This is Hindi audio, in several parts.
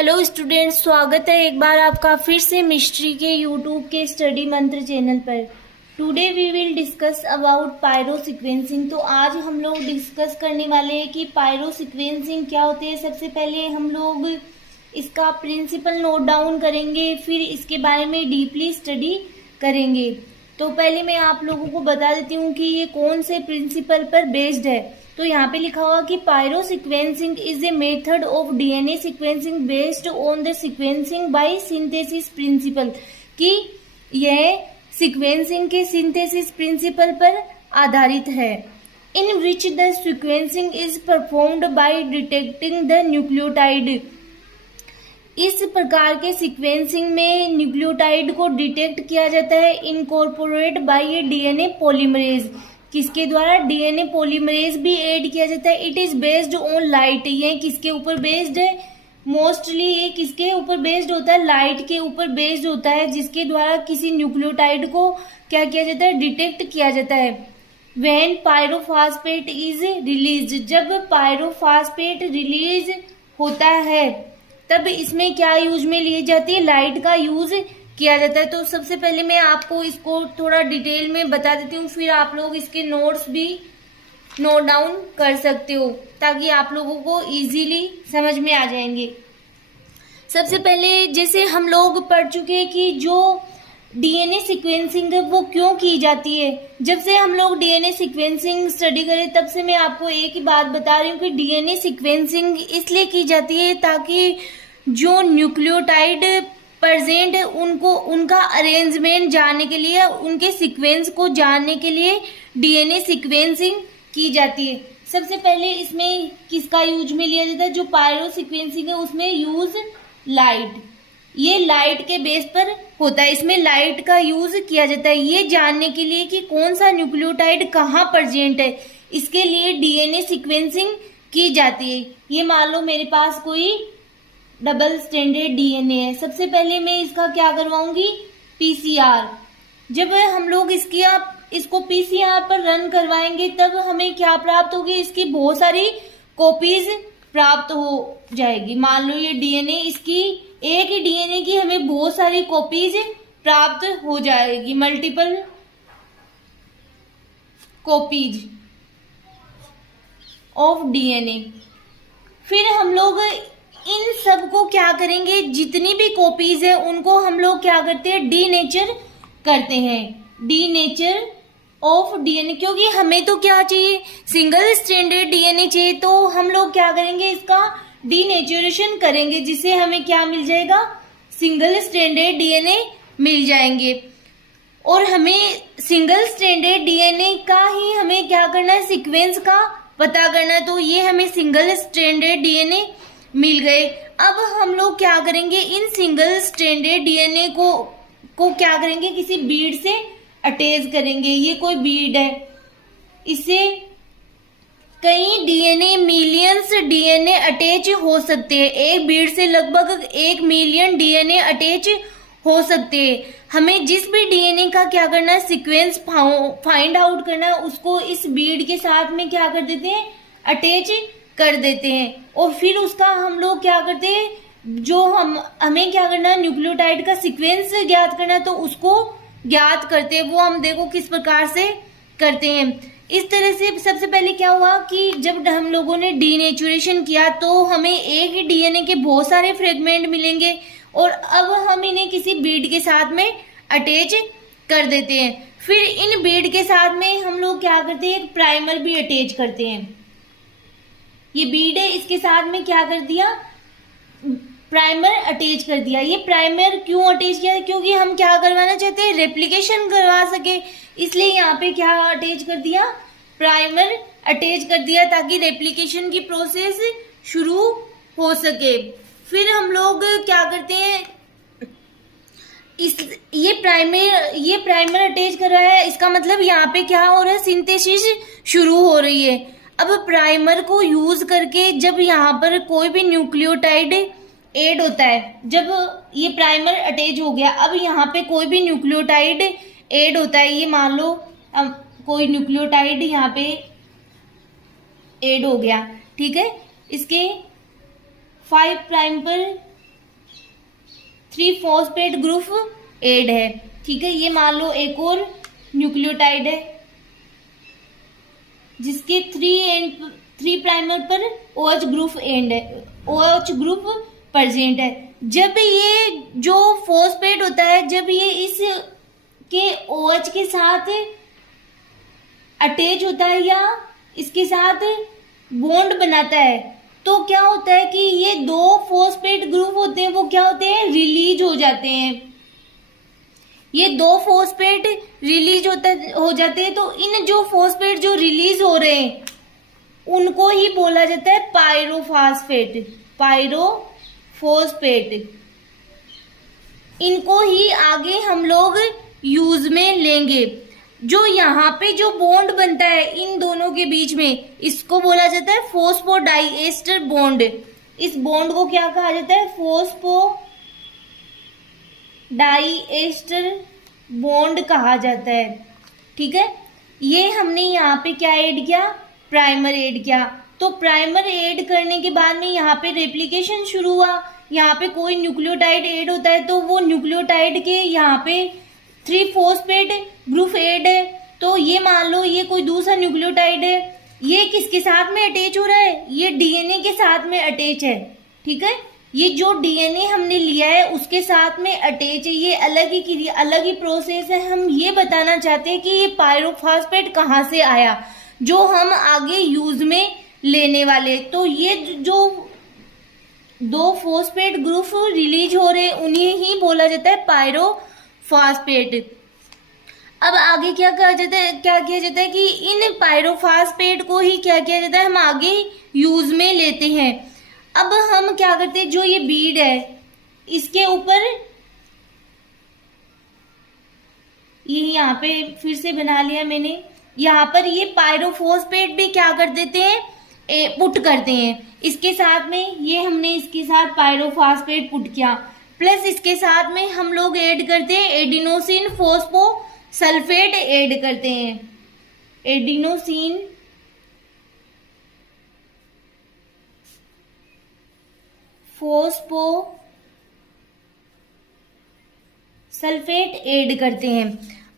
हेलो स्टूडेंट्स, स्वागत है एक बार आपका फिर से मिस्ट्री के यूट्यूब के स्टडी मंत्र चैनल पर। Today we will discuss about pyrosequencing. तो आज हम लोग डिस्कस करने वाले हैं कि पायरो सीक्वेंसिंग क्या होते हैं। सबसे पहले हम लोग इसका प्रिंसिपल नोट डाउन करेंगे, फिर इसके बारे में डीपली स्टडी करेंगे। तो पहले मैं आप लोगों को बता देती हूँ कि ये कौन से प्रिंसिपल पर बेस्ड है। तो यहाँ पे लिखा हुआ कि pyrosequencing is a method of DNA sequencing based on the sequencing by synthesis principle, कि यह सीक्वेंसिंग के सिंथेसिस प्रिंसिपल पर आधारित है। In which the sequencing is performed by detecting the nucleotide. इस प्रकार के सीक्वेंसिंग में न्यूक्लियोटाइड को डिटेक्ट किया जाता है इनकॉर्पोरेट बाय ए डीएनए पॉलीमरेज। किसके द्वारा? डीएनए पॉलीमरेज भी ऐड किया जाता है। It is based on light. ये किसके ऊपर बेस्ड है? मोस्टली ये किसके ऊपर बेस्ड होता है? लाइट के ऊपर बेस्ड होता है, जिसके द्वारा किसी न्यूक्लियोटाइड को क्या किया जाता है? डिटेक्ट किया जाता है। व्हेन पायरोफॉस्फेट इज रिलीज, जब पायरोफॉस्फेट रिलीज होता है तब इसमें क्या यूज में ली जाती है? लाइट का यूज किया जाता है। तो सबसे पहले मैं आपको इसको थोड़ा डिटेल में बता देती हूँ, फिर आप लोग इसके नोट्स भी नोट डाउन कर सकते हो ताकि आप लोगों को इजीली समझ में आ जाएंगे। सबसे पहले जैसे हम लोग पढ़ चुके हैं कि जो डीएनए सीक्वेंसिंग है वो क्यों की जाती है। जब से हम लोग डीएनए सीक्वेंसिंग स्टडी करें तब से मैं आपको एक ही बात बता रही हूँ कि डीएनए सीक्वेंसिंग इसलिए की जाती है ताकि जो न्यूक्लियोटाइड प्रेजेंट है उनको उनका अरेंजमेंट जानने के लिए, उनके सीक्वेंस को जानने के लिए डीएनए सीक्वेंसिंग की जाती है। सबसे पहले इसमें किसका यूज में लिया जाता है? जो पायरो सीक्वेंसिंग है उसमें यूज लाइट, ये लाइट के बेस पर होता है। इसमें लाइट का यूज किया जाता है ये जानने के लिए कि कौन सा न्यूक्लियोटाइड कहाँ प्रेजेंट है। इसके लिए डीएनए सीक्वेंसिंग की जाती है। ये मान लो मेरे पास कोई डबल स्टैंडर्ड डीएनए है। सबसे पहले मैं इसका क्या करवाऊंगी? पीसीआर। जब हम लोग इसको पीसीआर पर रन करवाएंगे तब हमें क्या प्राप्त होगी? इसकी बहुत सारी कॉपीज प्राप्त हो जाएगी। मान लो ये डीएनए, इसकी एक ही डीएनए की हमें बहुत सारी कॉपीज प्राप्त हो जाएगी, मल्टीपल कॉपीज ऑफ डीएनए। फिर हम लोग इन सब को क्या करेंगे? जितनी भी कॉपीज है उनको हम लोग क्या करते हैं? डीनेचर करते हैं। डीनेचर ऑफ डीएनए, क्योंकि हमें तो क्या चाहिए? सिंगल स्ट्रैंडेड डीएनए चाहिए। तो हम लोग क्या करेंगे? इसका डीनेचुरेशन करेंगे, जिससे हमें क्या मिल जाएगा? सिंगल स्ट्रैंडेड डीएनए मिल जाएंगे। और हमें सिंगल स्ट्रैंडेड डीएनए का ही हमें क्या करना है? सीक्वेंस का पता करना है। तो ये हमें सिंगल स्ट्रैंडेड डीएनए मिल गए। अब हम लोग क्या करेंगे? इन सिंगल स्ट्रैंडेड डीएनए को क्या करेंगे? किसी बीड से अटैच करेंगे। ये कोई बीड है, इससे कई डीएनए, मिलियंस डीएनए अटैच हो सकते हैं। एक बीड से लगभग 1 मिलियन डीएनए अटैच हो सकते हैं। हमें जिस भी डीएनए का क्या करना है? सीक्वेंस फाइंड आउट करना है, उसको इस बीड के साथ में क्या कर देते हैं? अटैच कर देते हैं। और फिर उसका हम लोग क्या करते हैं? जो हमें क्या करना है? न्यूक्लियोटाइड का सीक्वेंस ज्ञात करना है, तो उसको ज्ञात करते हैं। वो हम देखो किस प्रकार से करते हैं। इस तरह से सबसे पहले क्या हुआ कि जब हम लोगों ने डीनेचुरेशन किया तो हमें एक ही डीएनए के बहुत सारे फ्रेगमेंट मिलेंगे और अब हम इन्हें किसी बीड के साथ में अटैच कर देते हैं। फिर इन बीड के साथ में हम लोग क्या करते हैं? एक प्राइमर भी अटैच करते हैं। ये बीड है, इसके साथ में क्या कर दिया? प्राइमर अटैच कर दिया। ये प्राइमर क्यों अटैच किया? क्योंकि हम क्या करवाना चाहते हैं? रेप्लिकेशन करवा सके, इसलिए यहाँ पे क्या अटैच कर दिया? प्राइमर अटैच कर दिया ताकि रेप्लिकेशन की प्रोसेस शुरू हो सके। फिर हम लोग क्या करते हैं? ये प्राइमर अटैच कर रहा है, इसका मतलब यहाँ पे क्या हो रहा है? सिंथेसिस शुरू हो रही है। अब प्राइमर को यूज करके जब यहाँ पर कोई भी न्यूक्लियोटाइड ऐड होता है, जब ये प्राइमर अटैच हो गया, अब यहाँ पे कोई भी न्यूक्लियोटाइड ऐड होता है। ये मान लो कोई न्यूक्लियोटाइड यहाँ पे ऐड हो गया, ठीक है। इसके 5 प्राइम पर 3-फॉस्फेट ग्रुप एड है। ठीक है, ये मान लो एक और न्यूक्लियोटाइड है जिसके 3 प्राइमर पर OH ग्रुप एंड है, OH ग्रुप प्रेजेंट है। जब ये जो फॉस्फेट होता है, जब ये इस के OH के साथ अटैच होता है या इसके साथ बॉन्ड बनाता है, तो क्या होता है कि ये 2 फॉस्फेट ग्रुप होते हैं, वो क्या होते हैं, रिलीज हो जाते हैं। ये 2 फॉस्फेट रिलीज हो जाते हैं, तो इन जो फॉस्फेट जो रिलीज हो रहे हैं उनको ही बोला जाता है पायरोफॉस्फेट। पायरोफॉस्फेट, इनको ही आगे हम लोग यूज में लेंगे। जो यहाँ पे जो बॉन्ड बनता है इन दोनों के बीच में, इसको बोला जाता है फॉस्फोडाइएस्टर बॉन्ड। इस बॉन्ड को क्या कहा जाता है, फॉस्फोडाइएस्टर बॉन्ड कहा जाता है। ठीक है, ये हमने यहाँ पे क्या ऐड किया, प्राइमर ऐड किया। तो प्राइमर ऐड करने के बाद में यहाँ पे रेप्लिकेशन शुरू हुआ। यहाँ पे कोई न्यूक्लियोटाइड ऐड होता है तो वो न्यूक्लियोटाइड के यहाँ पे 3-फॉस्फेट ग्रुप ऐड है, तो ये मान लो ये कोई दूसरा न्यूक्लियोटाइड है। ये किसके साथ में अटैच हो रहा है, ये डीएनए के साथ में अटैच है। ठीक है, ये जो डीएनए हमने लिया है उसके साथ में अटैच है। ये अलग ही प्रोसेस है। हम ये बताना चाहते हैं कि ये पायरोफॉस्फेट कहाँ से आया, जो हम आगे यूज में लेने वाले। तो ये जो 2 फॉस्फेट ग्रुप रिलीज हो रहे उन्हें ही बोला जाता है पायरोफॉस्फेट। अब आगे क्या किया जाता है कि इन पायरोफॉस्फेट को ही क्या किया जाता है, हम आगे यूज में लेते हैं। अब हम क्या करते हैं, जो ये बीड है इसके ऊपर ये यहाँ पे फिर से बना लिया मैंने, यहाँ पर ये पायरोफॉस्फेट भी क्या कर देते हैं, पुट करते हैं। इसके साथ में ये हमने इसके साथ पायरोफॉस्फेट पुट किया, प्लस इसके साथ में हम लोग ऐड करते हैं एडिनोसिन फॉस्फोसल्फेट ऐड करते हैं। एडिनोसिन फॉस्फोसल्फेट ऐड करते हैं।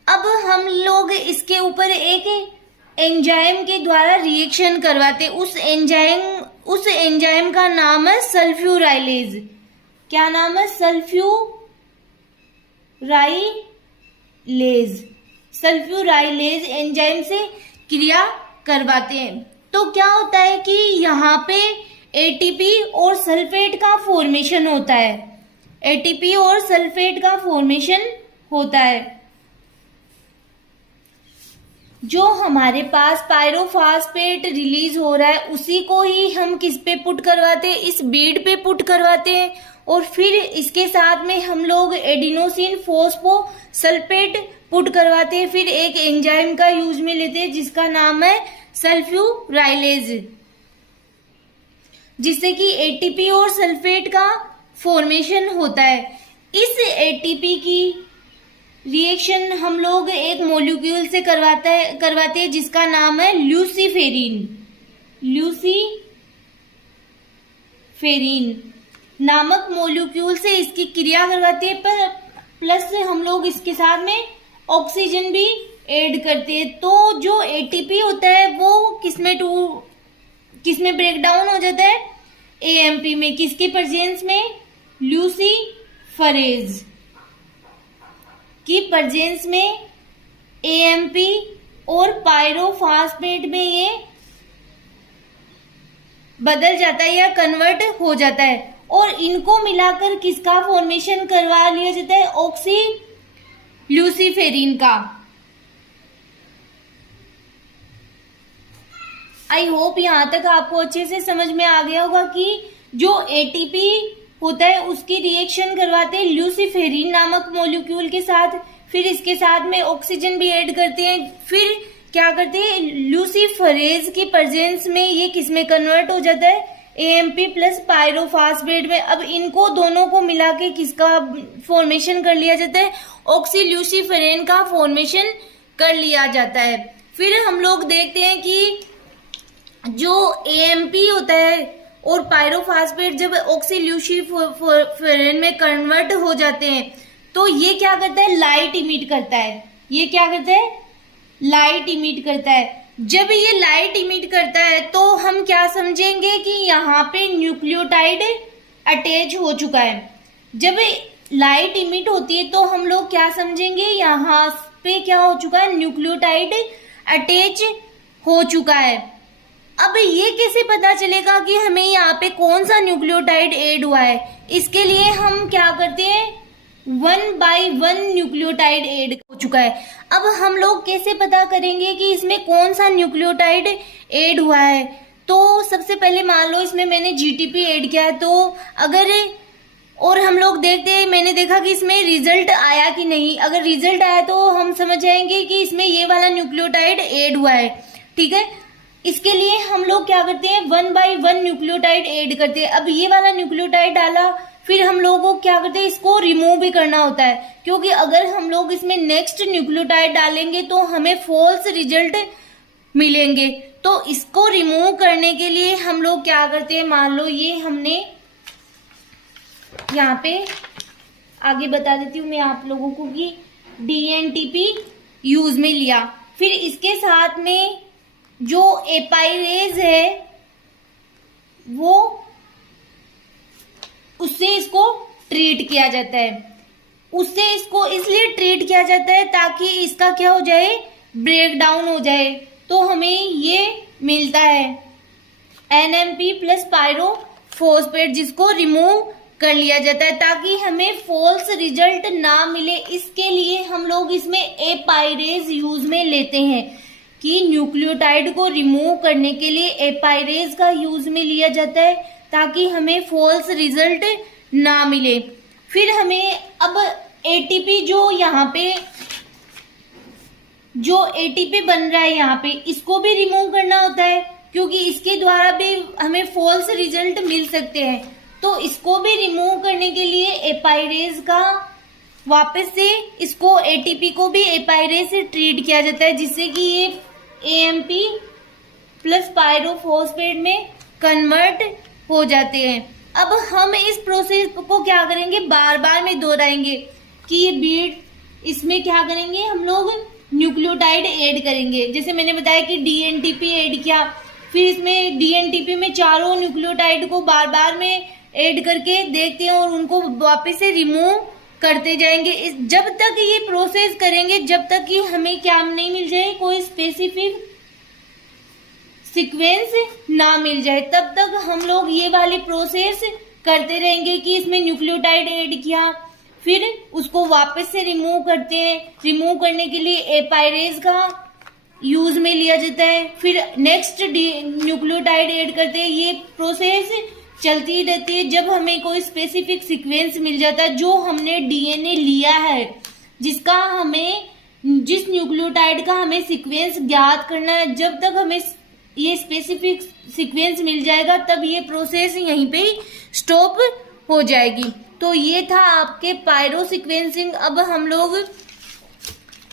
अब हम लोग इसके ऊपर एक एंजाइम के द्वारा रिएक्शन करवाते हैं। उस एंजाइम का नाम है सल्फ्यूराइलेज। क्या नाम है, सल्फ्यूराइलेज। सल्फ्यूराइलेज एंजाइम से क्रिया करवाते हैं। तो क्या होता है कि यहाँ पे एटीपी और सल्फेट का फॉर्मेशन होता है। एटीपी और सल्फेट का फॉर्मेशन होता है। जो हमारे पास पायरोफॉस्फेट रिलीज हो रहा है उसी को ही हम किस पे पुट करवाते हैं, इस बीड पे पुट करवाते हैं। और फिर इसके साथ में हम लोग एडिनोसिन फॉस्फोसल्फेट पुट करवाते हैं। फिर एक एंजाइम का यूज में लेते हैं जिसका नाम है सल्फ्यूराइलेज, जिससे कि एटीपी और सल्फेट का फॉर्मेशन होता है। इस एटीपी की रिएक्शन हम लोग एक मॉलिक्यूल से करवाते हैं जिसका नाम है ल्यूसीफेरिन। ल्यूसीफेरिन नामक मॉलिक्यूल से इसकी क्रिया करवाते हैं, पर प्लस हम लोग इसके साथ में ऑक्सीजन भी ऐड करते हैं। तो जो एटीपी होता है वो किसमें ब्रेक डाउन हो जाता है, एएमपी में। किसके प्रेजेंस में, ल्यूसीफरेज की प्रेजेंस में एएमपी और पायरोफॉस्फेट में ये बदल जाता है या कन्वर्ट हो जाता है। और इनको मिलाकर किसका फॉर्मेशन करवा लिया जाता है, ऑक्सी ल्यूसीफेरिन का। आई होप यहां तक आपको अच्छे से समझ में आ गया होगा कि जो एटीपी होता है उसकी रिएक्शन करवाते हैं ल्यूसीफेरिन नामक मॉलिक्यूल के साथ। फिर इसके साथ में ऑक्सीजन भी ऐड करते हैं। फिर क्या करते हैं, ल्यूसीफरेज की प्रेजेंस में ये किसमें कन्वर्ट हो जाता है, एएमपी प्लस पायरोफॉस्फेट में। अब इनको दोनों को मिला के किसका फॉर्मेशन कर लिया जाता है, ऑक्सी ल्यूसीफेरिन का फॉर्मेशन कर लिया जाता है। फिर हम लोग देखते हैं कि जो एएमपी होता है और पायरोफॉस्फेट जब ऑक्सील्यूसिफेरेन में कन्वर्ट हो जाते हैं तो ये क्या करता है, लाइट इमिट करता है। ये क्या करता है, लाइट इमिट करता है। जब ये लाइट इमिट करता है तो हम क्या समझेंगे कि यहाँ पे न्यूक्लियोटाइड अटैच हो चुका है। जब लाइट इमिट होती है तो हम लोग क्या समझेंगे, यहाँ पे क्या हो चुका है, न्यूक्लियोटाइड अटैच हो चुका है। अब ये कैसे पता चलेगा कि हमें यहाँ पे कौन सा न्यूक्लियोटाइड ऐड हुआ है? इसके लिए हम क्या करते हैं, 1 by 1 न्यूक्लियोटाइड ऐड हो चुका है। अब हम लोग कैसे पता करेंगे कि इसमें कौन सा न्यूक्लियोटाइड ऐड हुआ है? तो सबसे पहले मान लो इसमें मैंने जीटीपी ऐड किया है, तो अगर और हम लोग देखते हैं, मैंने देखा कि इसमें रिजल्ट आया कि नहीं। अगर रिजल्ट आया तो हम समझ जाएंगे कि इसमें ये वाला न्यूक्लियोटाइड ऐड हुआ है। ठीक है, इसके लिए हम लोग क्या करते हैं, 1 by 1 न्यूक्लियोटाइड ऐड करते हैं। अब ये वाला न्यूक्लियोटाइड डाला, फिर हम लोगों को क्या करते हैं, इसको रिमूव भी करना होता है, क्योंकि अगर हम लोग इसमें नेक्स्ट न्यूक्लियोटाइड डालेंगे तो हमें फॉल्स रिजल्ट मिलेंगे। तो इसको रिमूव करने के लिए हम लोग क्या करते हैं, मान लो ये हमने यहाँ पे आगे बता देती हूँ मैं आप लोगों को कि डीएनटीपी यूज में लिया, फिर इसके साथ में जो एपाइरेज है वो उससे इसको ट्रीट किया जाता है। उससे इसको इसलिए ट्रीट किया जाता है ताकि इसका क्या हो जाए, ब्रेक डाउन हो जाए। तो हमें ये मिलता है NMP प्लस पायरोफॉस्फेट, जिसको रिमूव कर लिया जाता है ताकि हमें फॉल्स रिजल्ट ना मिले। इसके लिए हम लोग इसमें एपाइरेज यूज में लेते हैं कि न्यूक्लियोटाइड को रिमूव करने के लिए एपाइरेज का यूज में लिया जाता है ताकि हमें फॉल्स रिजल्ट ना मिले। फिर हमें अब एटीपी जो यहाँ पे जो एटीपी बन रहा है यहाँ पे, इसको भी रिमूव करना होता है क्योंकि इसके द्वारा भी हमें फॉल्स रिजल्ट मिल सकते हैं। तो इसको भी रिमूव करने के लिए एपाइरेज का वापस से इसको एटीपी को भी एपाइरेज से ट्रीट किया जाता है, जिससे कि ये AMP प्लस पायरोफॉस्फेट में कन्वर्ट हो जाते हैं। अब हम इस प्रोसेस को क्या करेंगे, बार बार में दोहराएंगे कि ये बीट इसमें क्या करेंगे, हम लोग न्यूक्लियोटाइड ऐड करेंगे। जैसे मैंने बताया कि डीएनटीपी ऐड किया, फिर इसमें डीएनटीपी में चारों न्यूक्लियोटाइड को बार बार में ऐड करके देखते हैं और उनको वापस से रिमूव करते जाएंगे। जब तक ये प्रोसेस करेंगे, जब तक कि हमें क्या नहीं मिल जाए, कोई स्पेसिफिक सीक्वेंस ना मिल जाए, तब तक हम लोग ये वाली प्रोसेस करते रहेंगे कि इसमें न्यूक्लियोटाइड ऐड किया, फिर उसको वापस से रिमूव करते हैं। रिमूव करने के लिए एपाइरेज का यूज में लिया जाता है, फिर नेक्स्ट न्यूक्लियोटाइड ऐड करते हैं। ये प्रोसेस चलती रहती है। जब हमें कोई स्पेसिफिक सीक्वेंस मिल जाता है, जो हमने डीएनए लिया है, जिसका हमें जिस न्यूक्लियोटाइड का हमें सीक्वेंस ज्ञात करना है, जब तक हमें ये स्पेसिफिक सीक्वेंस मिल जाएगा तब ये प्रोसेस यहीं पे ही स्टॉप हो जाएगी। तो ये था आपके पायरो सीक्वेंसिंग। अब हम लोग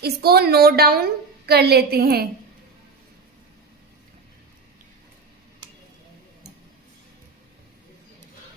इसको नोट डाउन कर लेते हैं।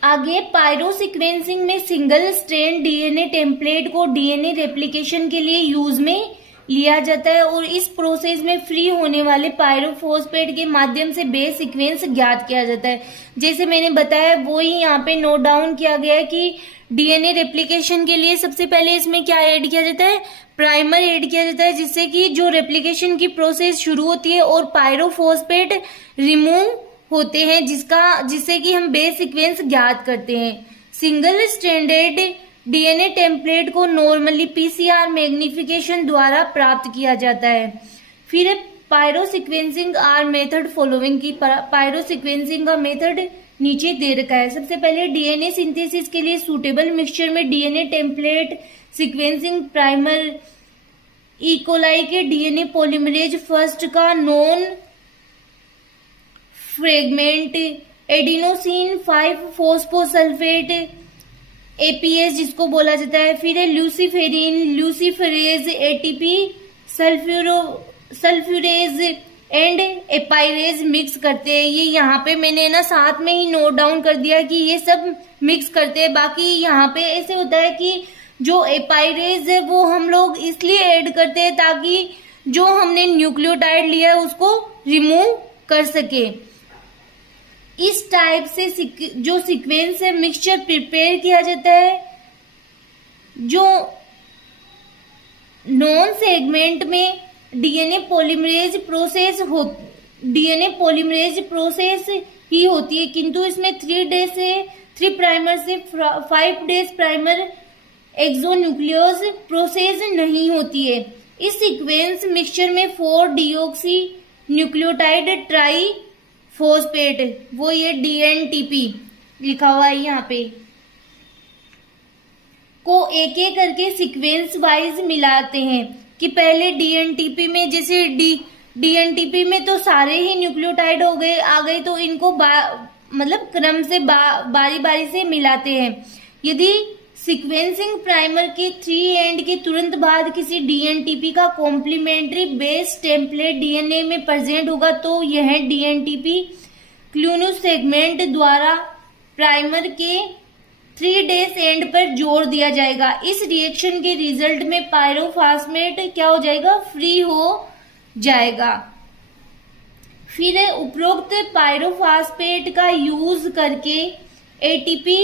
आगे पायरो सीक्वेंसिंग में सिंगल स्ट्रैंड डीएनए टेम्पलेट को डीएनए रेप्लिकेशन के लिए यूज में लिया जाता है और इस प्रोसेस में फ्री होने वाले पायरोफॉस्फेट के माध्यम से बेस सीक्वेंस ज्ञात किया जाता है। जैसे मैंने बताया वो ही यहाँ पे नोट डाउन किया गया है कि डीएनए रेप्लिकेशन के लिए सबसे पहले इसमें क्या ऐड किया जाता है, प्राइमर ऐड किया जाता है, जिससे कि जो रेप्लिकेशन की प्रोसेस शुरू होती है और पायरोफॉस्फेट रिमूव होते हैं, जिससे कि हम बेस सीक्वेंस ज्ञात करते हैं। सिंगल स्ट्रैंडेड डीएनए टेम्पलेट को नॉर्मली पीसीआर मैग्निफिकेशन द्वारा प्राप्त किया जाता है। फिर pyrosequencing are method following की पायरो सीक्वेंसिंग का मेथड नीचे दे रखा है। सबसे पहले डीएनए सिंथेसिस के लिए सूटेबल मिक्सचर में DNA template sequencing primer E coli के डीएनए पॉलीमरेज फर्स्ट का नॉन फ्रेगमेंट एडिनोसिन 5 फॉस्फोसल्फेट एपीएस जिसको बोला जाता है। फिर है ल्यूसीफेरिन ल्यूसीफेरेज एटीपी सल्फ्यूरेज एंड एपाइरेज मिक्स करते हैं। ये यहाँ पे मैंने ना साथ में ही नोट डाउन कर दिया कि ये सब मिक्स करते हैं। बाकी यहाँ पे ऐसे होता है कि जो एपाइरेज है वो हम लोग इसलिए ऐड करते हैं ताकि जो हमने न्यूक्लियोटाइड लिया है उसको रिमूव कर सके। इस टाइप से जो सीक्वेंस है मिक्सचर प्रिपेयर किया जाता है। जो नॉन सेगमेंट में डीएनए पॉलीमरेज प्रोसेस ही होती है, किंतु इसमें 3 प्राइमर से 5 डेज प्राइमर एक्सोन्यूक्लियोज प्रोसेस नहीं होती है। इस सीक्वेंस मिक्सचर में 4 डीऑक्सी न्यूक्लियोटाइड ट्राईफॉस्फेट, वो ये DNTP लिखा हुआ है यहाँ पे, को एक एक करके सीक्वेंस वाइज मिलाते हैं कि पहले DNTP में, जैसे DNTP में तो सारे ही न्यूक्लियोटाइड आ गए तो इनको मतलब क्रम से बारी बारी से मिलाते हैं। यदि सीक्वेंसिंग प्राइमर के 3 एंड के तुरंत बाद किसी DNTP का कॉम्प्लीमेंट्री बेस टेम्पलेट DNA में प्रेजेंट होगा तो यह DNTP क्लूनू सेगमेंट द्वारा प्राइमर के 3 डेज एंड पर जोड़ दिया जाएगा। इस रिएक्शन के रिजल्ट में पायरोफॉस्फेट क्या हो जाएगा, फ्री हो जाएगा। फिर उपरोक्त पायरोफॉस्फेट का यूज करके ATP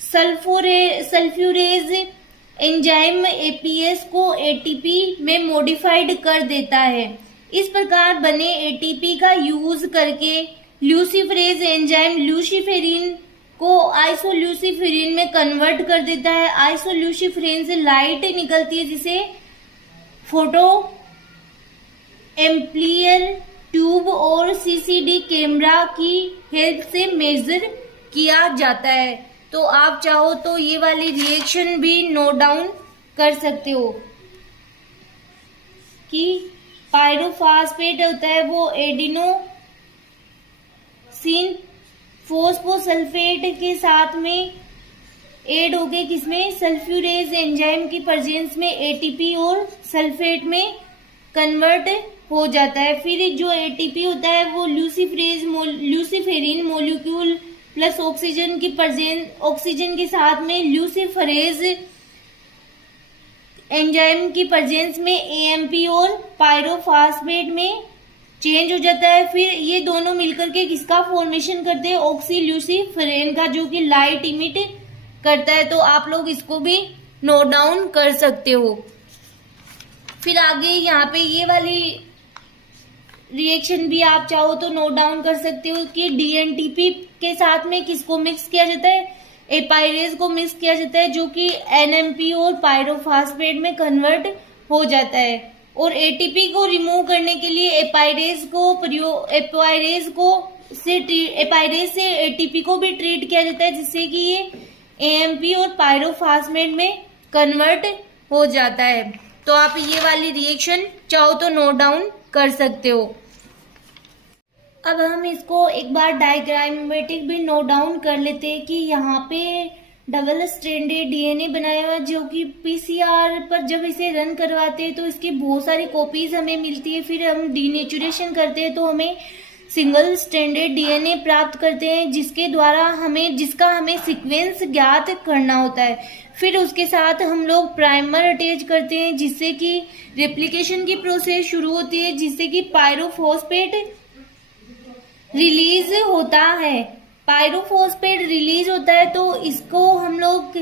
सल्फ्यूरेज एंजाइम APS को ATP में मॉडिफाइड कर देता है। इस प्रकार बने ATP का यूज करके ल्यूसीफरेज एंजाइम ल्यूसीफेरिन को आइसोल्यूसीफेरिन में कन्वर्ट कर देता है। आइसोल्यूसीफेरिन से लाइट निकलती है जिसे फोटो एम्प्लीयर ट्यूब और CCD कैमरा की हेल्प से मेजर किया जाता है। तो आप चाहो तो ये वाली रिएक्शन भी नोट डाउन कर सकते हो कि पायरोफॉस्फेट होता है वो एडिनोसिन फोस्फोसल्फेट के साथ में ऐड हो गए, किसमें, सल्फ्यूरेज एंजाइम की प्रेजेंस में ATP और सल्फेट में कन्वर्ट हो जाता है। फिर जो ATP होता है वो ल्यूसीफेरिन मॉलिक्यूल प्लस ऑक्सीजन की प्रेजेंस, ऑक्सीजन के साथ में ल्यूसीफरेज एंजाइम की प्रेजेंस में AMP और पायरोफॉस्फेट में चेंज हो जाता है। फिर ये दोनों मिलकर के किसका फॉर्मेशन करते हैं, ऑक्सील्यूसीफेरेन का, जो कि लाइट इमिट करता है। तो आप लोग इसको भी नोट डाउन कर सकते हो। फिर आगे यहाँ पे ये वाली रिएक्शन भी आप चाहो तो नोट डाउन कर सकते हो कि DNTP के साथ में किसको मिक्स किया जाता है, एपाइरेज को मिक्स किया जाता है, जो कि NMP और पायरोफॉस्फेट में कन्वर्ट हो जाता है। और ATP को रिमूव करने के लिए एपाइरेज से ATP को भी ट्रीट किया जाता है, जिससे कि ये AMP और पायरोफॉस्फेट में कन्वर्ट हो जाता है। तो आप ये वाली रिएक्शन चाहो तो नोट डाउन कर सकते हो। अब हम इसको एक बार डायग्रामेटिक भी नोट डाउन कर लेते हैं कि यहाँ पे डबल स्ट्रैंडेड DNA बनाया हुआ, जो कि PCR पर जब इसे रन करवाते हैं तो इसकी बहुत सारी कॉपीज हमें मिलती है। फिर हम डीनेचुरेशन करते हैं तो हमें सिंगल स्ट्रैंडेड DNA प्राप्त करते हैं, जिसका हमें सीक्वेंस ज्ञात करना होता है। फिर उसके साथ हम लोग प्राइमर अटैच करते हैं, जिससे कि रेप्लिकेशन की प्रोसेस शुरू होती है, जिससे कि पायरोफॉस्फेट रिलीज होता है। पायरोफॉस्फेट रिलीज होता है तो इसको हम लोग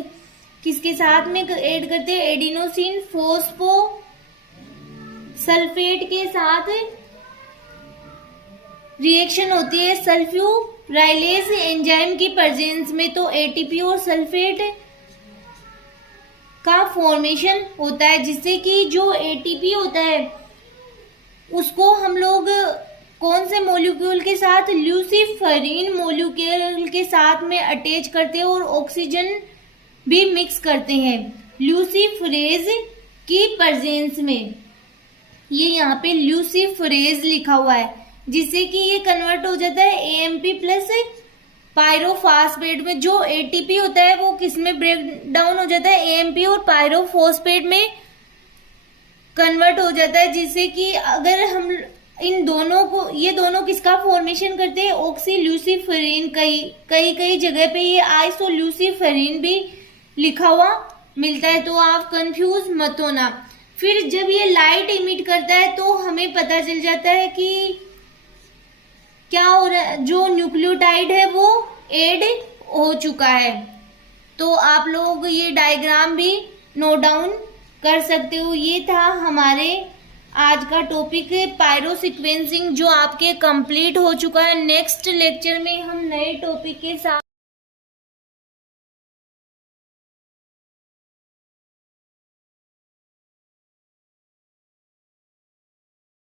किसके साथ में ऐड करते हैं, एडिनोसिन फोस्फोसल्फेट के साथ रिएक्शन होती है सल्फ्यूराइलेज एंजाइम की प्रेजेंस में। तो ATP और सल्फेट का फॉर्मेशन होता है, जिससे कि जो ATP होता है उसको हम लोग कौन से मॉलिक्यूल के साथ, ल्यूसीफेरिन मॉलिक्यूल के साथ में अटैच करते हैं और ऑक्सीजन भी मिक्स करते हैं ल्यूसीफरेज की प्रेजेंस में। ये यहाँ पे ल्यूसीफरेज लिखा हुआ है, जिससे कि ये कन्वर्ट हो जाता है AMP प्लस पायरोफॉस्फेट में। जो ATP होता है वो किस में ब्रेक डाउन हो जाता है, AMP और पायरोफॉस्फेट में कन्वर्ट हो जाता है, जिससे कि अगर हम इन दोनों को, ये दोनों किसका फॉर्मेशन करते हैं? ऑक्सील्यूसिफेरिन। कई जगह पे ये आइसोल्यूसिफेरिन भी लिखा हुआ मिलता है, तो आप कंफ्यूज मत होना। फिर जब ये लाइट इमिट करता है तो हमें पता चल जाता है कि क्या हो रहा है, जो न्यूक्लियोटाइड है वो ऐड हो चुका है। तो आप लोग ये डायग्राम भी नोट डाउन कर सकते हो। ये था हमारे आज का टॉपिक पायरो सीक्वेंसिंग, जो आपके कंप्लीट हो चुका है। नेक्स्ट लेक्चर में हम नए टॉपिक के साथ